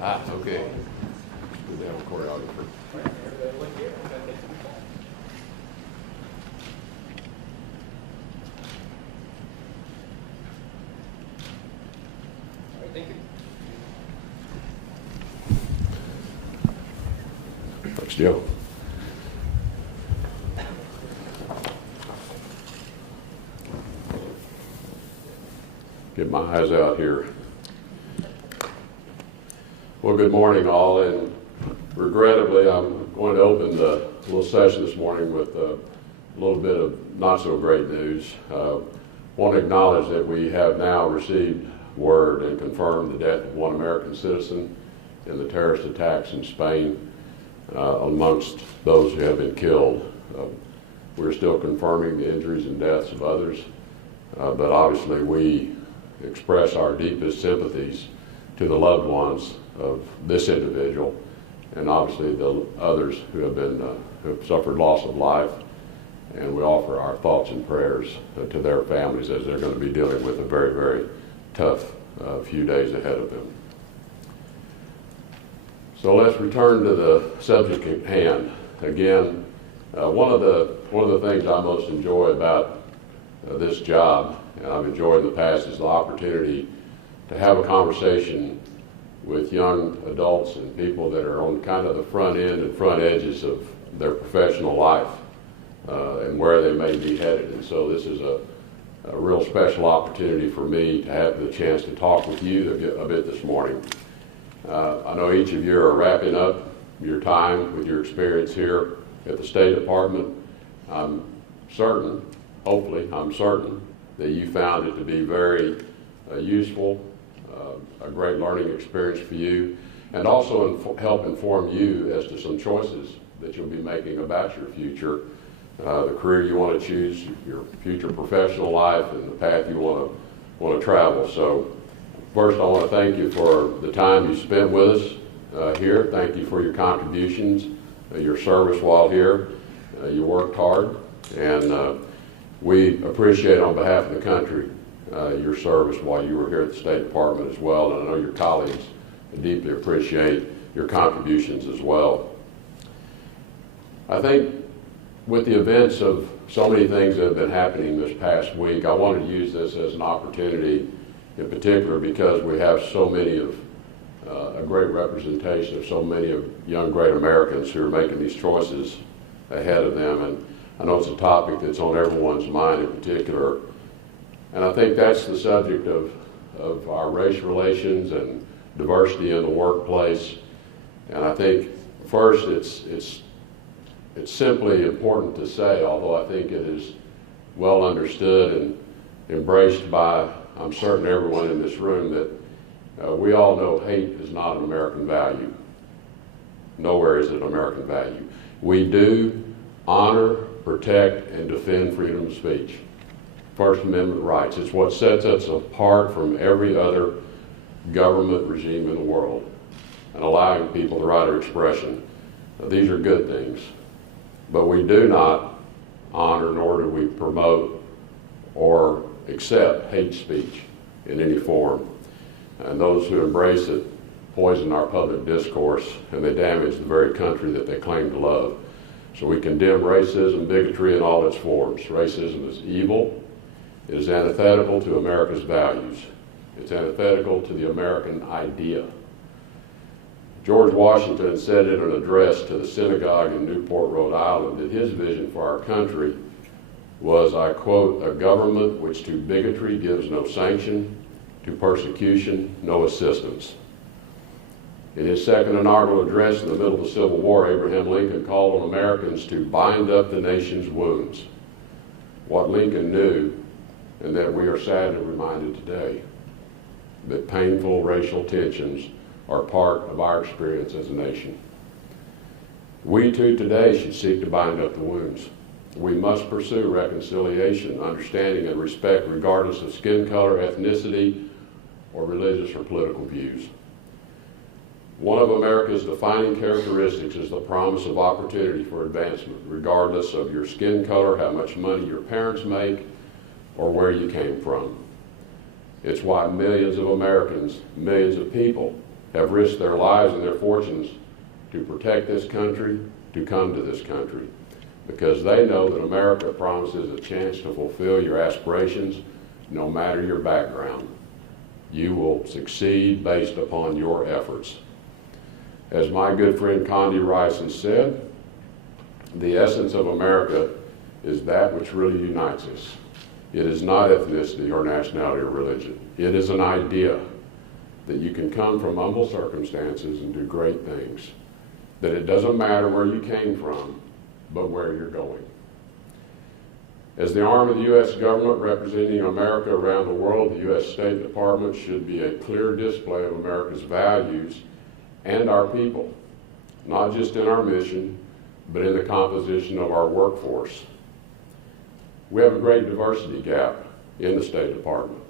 Okay. Good to have a choreographer. Thank you. Thanks, Joe. Get my eyes out here. Well, good morning, all, and regrettably, I'm going to open the little session this morning with a little bit of not so great news. Want to acknowledge that we have now received word and confirmed the death of one American citizen in the terrorist attacks in Spain, amongst those who have been killed. We're still confirming the injuries and deaths of others, but obviously we express our deepest sympathies to the loved ones of this individual and obviously the others who have suffered loss of life, and we offer our thoughts and prayers to their families as they're going to be dealing with a very, very tough few days ahead of them. So let's return to the subject at hand. Again, one of the things I most enjoy about this job, and I've enjoyed in the past, is the opportunity to have a conversation with young adults and people that are on kind of the front end and front edges of their professional life and where they may be headed. And so this is a real special opportunity for me to have the chance to talk with you a bit this morning. I know each of you are wrapping up your time with your experience here at the State Department. I'm certain that you found it to be very useful, a great learning experience for you, and also help inform you as to some choices that you'll be making about your future, the career you want to choose, your future professional life, and the path you want to travel. So first, I want to thank you for the time you spent with us here. Thank you for your contributions, your service while here. You worked hard, and we appreciate on behalf of the country your service while you were here at the State Department as well, and I know your colleagues deeply appreciate your contributions as well. I think with the events of so many things that have been happening this past week, I wanted to use this as an opportunity in particular because we have so many of a great representation of so many of young great Americans who are making these choices ahead of them, and I know it's a topic that's on everyone's mind in particular. And I think that's the subject of our race relations and diversity in the workplace. And I think first it's simply important to say, although I think it is well understood and embraced by, I'm certain, everyone in this room, that we all know hate is not an American value. Nowhere is it an American value. We do honor, protect, and defend freedom of speech. First Amendment rights. It's what sets us apart from every other government regime in the world, and allowing people the right of expression. Now, these are good things, but we do not honor nor do we promote or accept hate speech in any form. And those who embrace it poison our public discourse, and they damage the very country that they claim to love. So we condemn racism, bigotry in all its forms. Racism is evil. It is antithetical to America's values. It's antithetical to the American idea. George Washington said in an address to the synagogue in Newport, Rhode Island, that his vision for our country was, I quote, "a government which to bigotry gives no sanction, to persecution no assistance." In his second inaugural address in the middle of the Civil War, Abraham Lincoln called on Americans to bind up the nation's wounds. What Lincoln knew, and that we are sadly reminded today, that painful racial tensions are part of our experience as a nation. We too today should seek to bind up the wounds. We must pursue reconciliation, understanding, and respect regardless of skin color, ethnicity, or religious or political views. One of America's defining characteristics is the promise of opportunity for advancement, regardless of your skin color, how much money your parents make, or where you came from. It's why millions of Americans, millions of people, have risked their lives and their fortunes to protect this country, to come to this country, because they know that America promises a chance to fulfill your aspirations no matter your background. You will succeed based upon your efforts. As my good friend Condi Rice has said, the essence of America is that which really unites us. It is not ethnicity or nationality or religion. It is an idea that you can come from humble circumstances and do great things. That it doesn't matter where you came from, but where you're going. As the arm of the U.S. government representing America around the world, the U.S. State Department should be a clear display of America's values and our people, not just in our mission, but in the composition of our workforce. We have a great diversity gap in the State Department.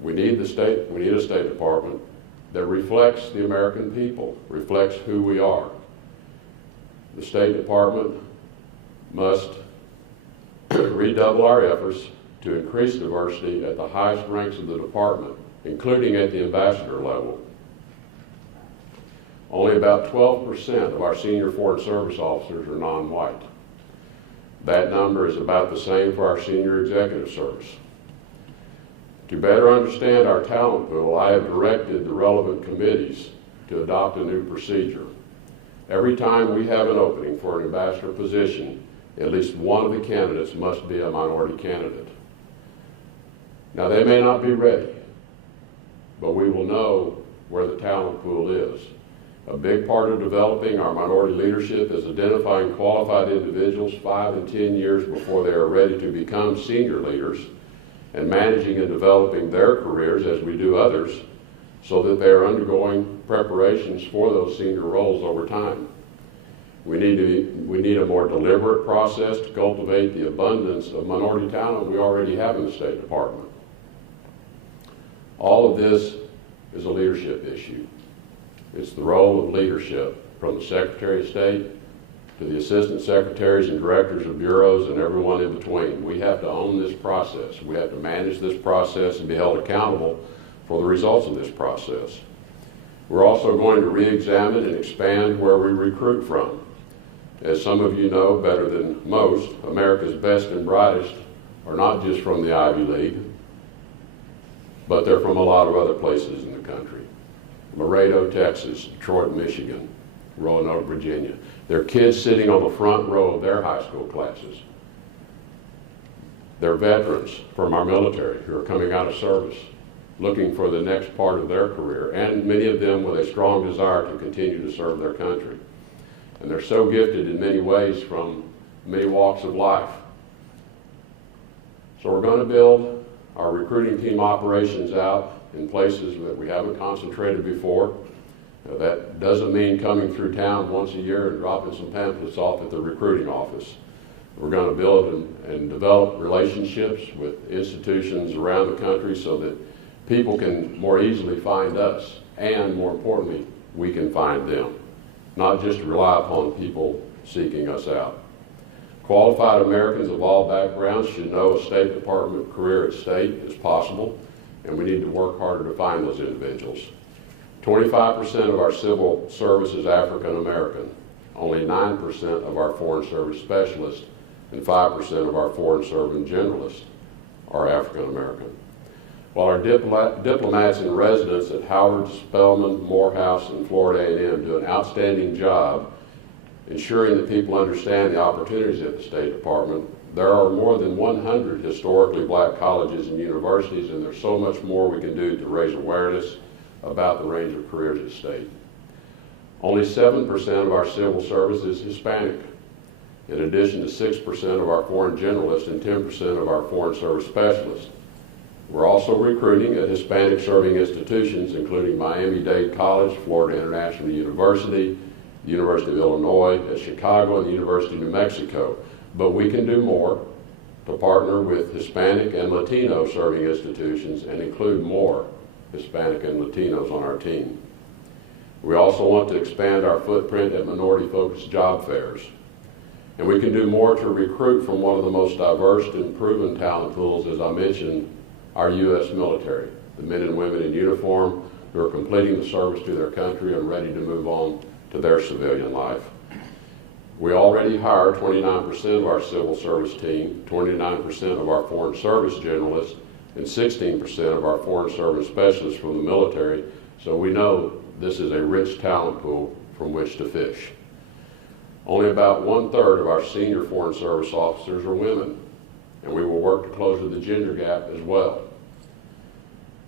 We need a State Department that reflects the American people, reflects who we are. The State Department must redouble our efforts to increase diversity at the highest ranks of the department, including at the ambassador level. Only about 12% of our senior foreign service officers are non-white. That number is about the same for our senior executive service. To better understand our talent pool, I have directed the relevant committees to adopt a new procedure. Every time we have an opening for an ambassador position, at least one of the candidates must be a minority candidate. Now, they may not be ready, but we will know where the talent pool is. A big part of developing our minority leadership is identifying qualified individuals 5 and 10 years before they are ready to become senior leaders, and managing and developing their careers as we do others, so that they are undergoing preparations for those senior roles over time. We need a more deliberate process to cultivate the abundance of minority talent we already have in the State Department. All of this is a leadership issue. It's the role of leadership, from the Secretary of State to the Assistant Secretaries and Directors of bureaus and everyone in between. We have to own this process. We have to manage this process and be held accountable for the results of this process. We're also going to re-examine and expand where we recruit from. As some of you know better than most, America's best and brightest are not just from the Ivy League, but they're from a lot of other places in the country. Laredo, Texas, Detroit, Michigan, Roanoke, Virginia. They're kids sitting on the front row of their high school classes. They're veterans from our military who are coming out of service, looking for the next part of their career, and many of them with a strong desire to continue to serve their country. And they're so gifted in many ways from many walks of life. So we're going to build our recruiting team operations out in places that we haven't concentrated before. That doesn't mean coming through town once a year and dropping some pamphlets off at the recruiting office. We're going to build and develop relationships with institutions around the country so that people can more easily find us, and more importantly, we can find them, not just rely upon people seeking us out. Qualified Americans of all backgrounds should know a State Department career at State is possible, and we need to work harder to find those individuals. 25% of our civil service is African American. Only 9% of our Foreign Service specialists and 5% of our Foreign Service generalists are African American. While our diplomats in residence at Howard, Spelman, Morehouse, and Florida A&M do an outstanding job ensuring that people understand the opportunities at the State Department, there are more than 100 historically black colleges and universities, and there's so much more we can do to raise awareness about the range of careers at State. Only 7% of our civil service is Hispanic, in addition to 6% of our foreign generalists and 10% of our foreign service specialists. We're also recruiting at Hispanic serving institutions, including Miami-Dade College, Florida International University, the University of Illinois, at Chicago, and the University of New Mexico. But we can do more to partner with Hispanic and Latino serving institutions and include more Hispanic and Latinos on our team. We also want to expand our footprint at minority-focused job fairs. And we can do more to recruit from one of the most diverse and proven talent pools, as I mentioned, our U.S. military, the men and women in uniform who are completing the service to their country and ready to move on to their civilian life. We already hire 29% of our civil service team, 29% of our foreign service generalists, and 16% of our foreign service specialists from the military, so we know this is a rich talent pool from which to fish. Only about 1/3 of our senior foreign service officers are women, and we will work to close the gender gap as well.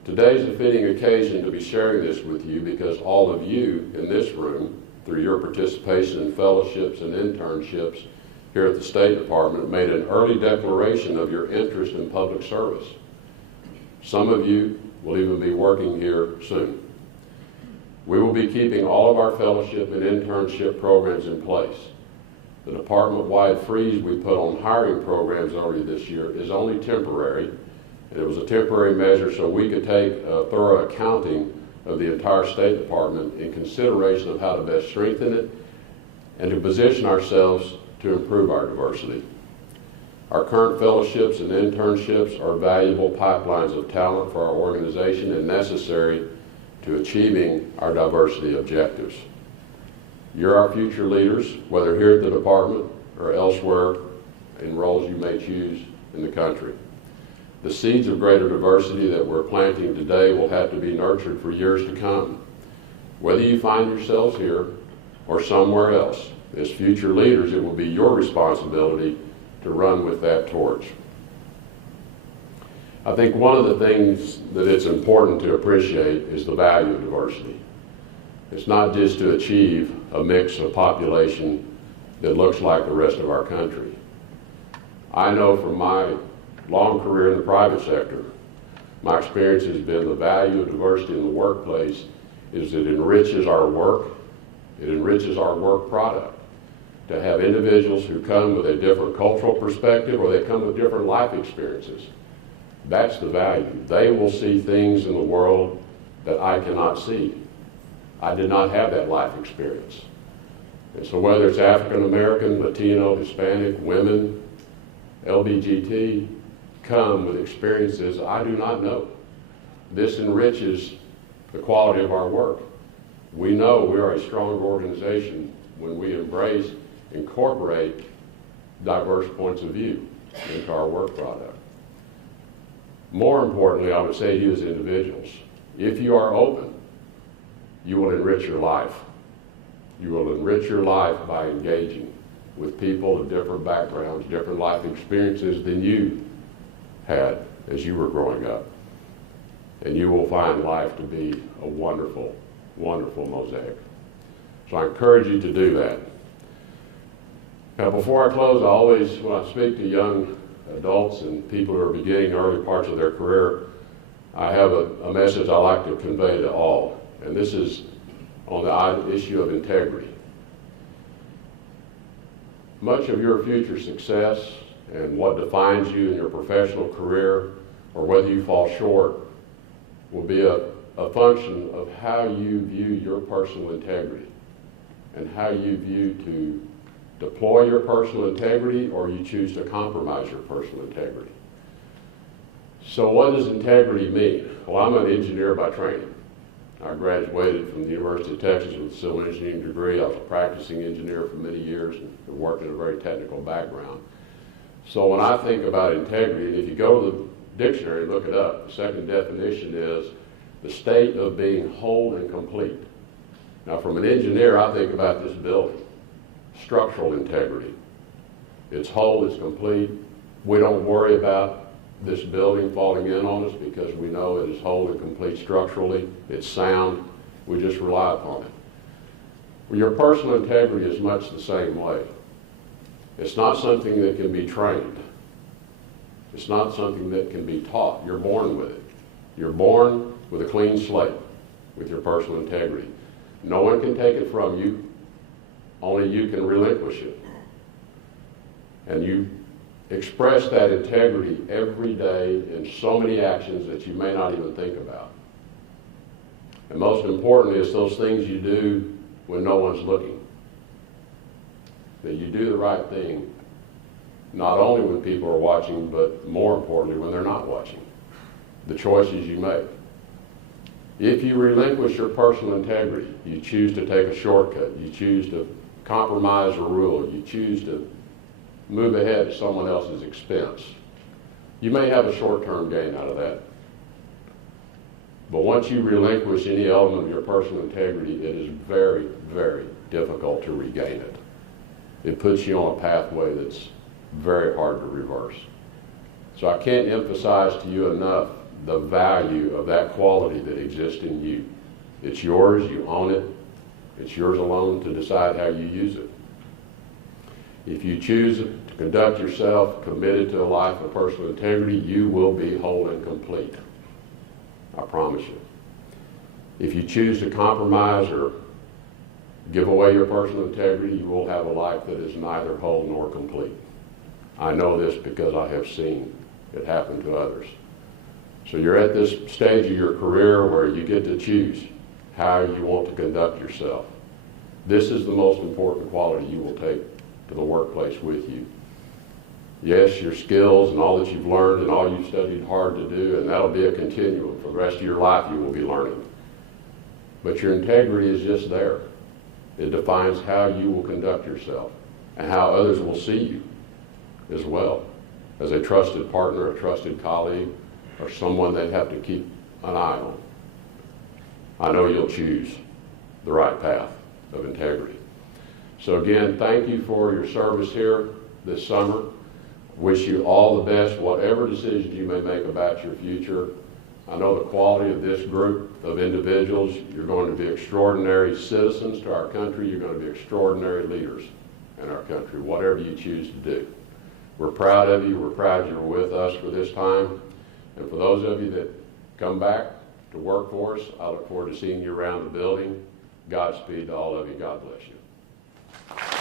Today is a fitting occasion to be sharing this with you because all of you in this room, through your participation in fellowships and internships here at the State Department, made an early declaration of your interest in public service. Some of you will even be working here soon. We will be keeping all of our fellowship and internship programs in place. The department-wide freeze we put on hiring programs earlier this year is only temporary, and it was a temporary measure so we could take a thorough accounting of the entire State Department in consideration of how to best strengthen it and to position ourselves to improve our diversity. Our current fellowships and internships are valuable pipelines of talent for our organization and necessary to achieving our diversity objectives. You're our future leaders, whether here at the department or elsewhere in roles you may choose in the country. The seeds of greater diversity that we're planting today will have to be nurtured for years to come. Whether you find yourselves here or somewhere else, as future leaders, it will be your responsibility to run with that torch. I think one of the things that it's important to appreciate is the value of diversity. It's not just to achieve a mix of population that looks like the rest of our country. I know from my long career in the private sector, my experience has been the value of diversity in the workplace is it enriches our work, it enriches our work product. To have individuals who come with a different cultural perspective or they come with different life experiences, that's the value. They will see things in the world that I cannot see. I did not have that life experience. And so whether it's African American, Latino, Hispanic, women, LBGT, come with experiences I do not know. This enriches the quality of our work. We know we are a strong organization when we incorporate diverse points of view into our work product. More importantly, I would say to you as individuals, if you are open, you will enrich your life. You will enrich your life by engaging with people of different backgrounds, different life experiences than you had as you were growing up. And you will find life to be a wonderful, wonderful mosaic. So I encourage you to do that. Now, before I close, I always, when I speak to young adults and people who are beginning early parts of their career, I have a message I like to convey to all. And this is on the issue of integrity. Much of your future success and what defines you in your professional career, or whether you fall short, will be a function of how you view your personal integrity and how you view to deploy your personal integrity or you choose to compromise your personal integrity. So what does integrity mean? Well, I'm an engineer by training. I graduated from the University of Texas with a civil engineering degree. I was a practicing engineer for many years and worked in a very technical background. So when I think about integrity, and if you go to the dictionary and look it up, the second definition is the state of being whole and complete. Now, from an engineer, I think about this building. Structural integrity. It's whole, it's complete. We don't worry about this building falling in on us because we know it is whole and complete structurally. It's sound. We just rely upon it. Well, your personal integrity is much the same way. It's not something that can be trained. It's not something that can be taught. You're born with it. You're born with a clean slate with your personal integrity. No one can take it from you. Only you can relinquish it. And you express that integrity every day in so many actions that you may not even think about. And most importantly, it's those things you do when no one's looking. That you do the right thing, not only when people are watching, but more importantly, when they're not watching. The choices you make. If you relinquish your personal integrity, you choose to take a shortcut, you choose to compromise a rule, you choose to move ahead at someone else's expense, you may have a short-term gain out of that. But once you relinquish any element of your personal integrity, it is very, very difficult to regain it. It puts you on a pathway that's very hard to reverse. So I can't emphasize to you enough the value of that quality that exists in you. It's yours, you own it, it's yours alone to decide how you use it. If you choose to conduct yourself committed to a life of personal integrity, you will be whole and complete. I promise you. If you choose to compromise or give away your personal integrity, you will have a life that is neither whole nor complete. I know this because I have seen it happen to others. So you're at this stage of your career where you get to choose how you want to conduct yourself. This is the most important quality you will take to the workplace with you. Yes, your skills and all that you've learned and all you've studied hard to do, and that'll be a continuum. For the rest of your life you will be learning. But your integrity is just there. It defines how you will conduct yourself and how others will see you as well, as a trusted partner, a trusted colleague, or someone they have to keep an eye on. I know you'll choose the right path of integrity. So again, thank you for your service here this summer. Wish you all the best, whatever decisions you may make about your future. I know the quality of this group of individuals. You're going to be extraordinary citizens to our country. You're going to be extraordinary leaders in our country, whatever you choose to do. We're proud of you. We're proud you're with us for this time. And for those of you that come back to work for us, I look forward to seeing you around the building. Godspeed to all of you. God bless you.